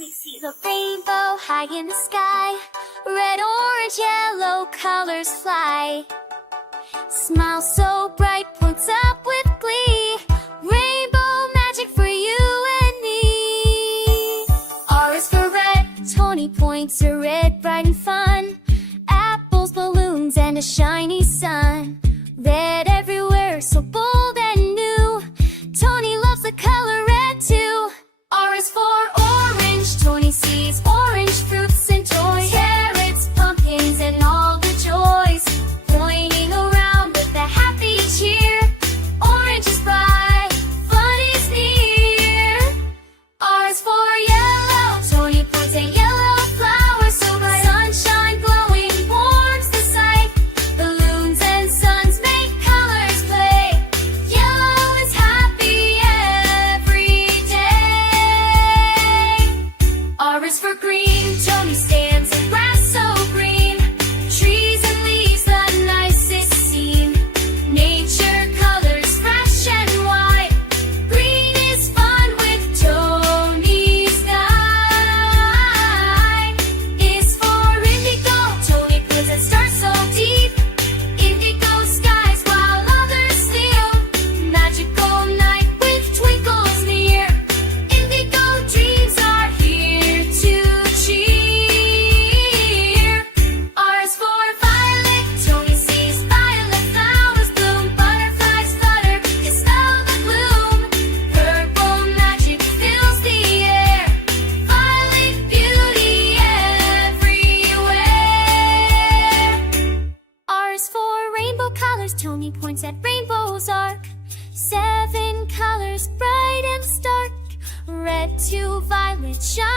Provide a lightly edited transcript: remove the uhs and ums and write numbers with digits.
See the rainbow high in the sky. Red, orange, yellow colors fly. Smile so bright, points up with glee. Rainbow magic for you and me. R is for red, Tony points are red, bright and fun. Apples, balloons, and a shiny sun. Red everywhere, so bold and new. Tony loves the color red too. R is for orange, Tony sees orange fruits and toys. Carrots, pumpkins, and all the joys. Pointing around with a happy cheer. Orange is bright, fun is near. R is for yellow, Tony points at yellow flowers so bright. Sunshine glowing warms the sight. Balloons and suns make colors play. Yellow is happy every day. R is for green, Tony stands in grass so green. Trees and leaves, the nicest scene. Nature colors fresh and white. Green is fun with Tony's night. Is for indigo, Tony points and stars so deep. Indigo skies while others sleep. Magical night with twinkles near. Indigo dreams are here to cheer. R is for violet, Tony sees violet flowers bloom. Butterflies flutter to smell the bloom. Purple magic fills the air. Violet beauty everywhere. R is for rainbow colors, Tony points at rainbow's arc. 7 colors bright and stark. Red to violet, shine